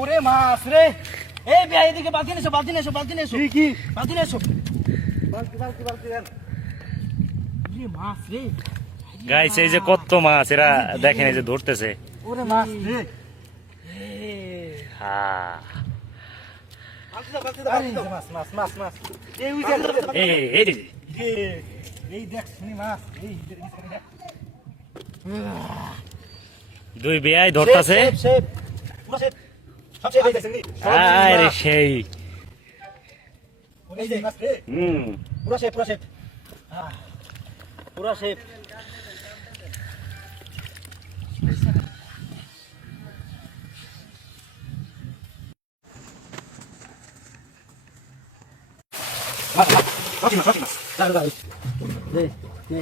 ওরে মাছ রে, এই বে এদিকে বালতি নেছো, বালতি নেছো, বালতি নেছো, কি বালতি নেছো, বালতি বালতি বালতি দেন। এই মাছ রে গাইস, এই যে কত মাছ, এরা দেখেন এই যে ধরতেছে। ওরে মাছ রে, হ্যাঁ, বালতি দাও, বালতি দাও, বালতি দাও। মাছ মাছ মাছ মাছ, এই উই যে এই দেখ শুনি মাছ, এই দুই বেয়াই ধরতেছে। শেপ পুরো শেপ, সব শেপ হয়ে গেছে নি। আরে সেই এই যে মাছ রে, পুরো শেপ, পুরো শেপ, পুরো শেপ। মাছ মাছ মাছ মাছ, দাঁড়া দাঁড়া, দে দে।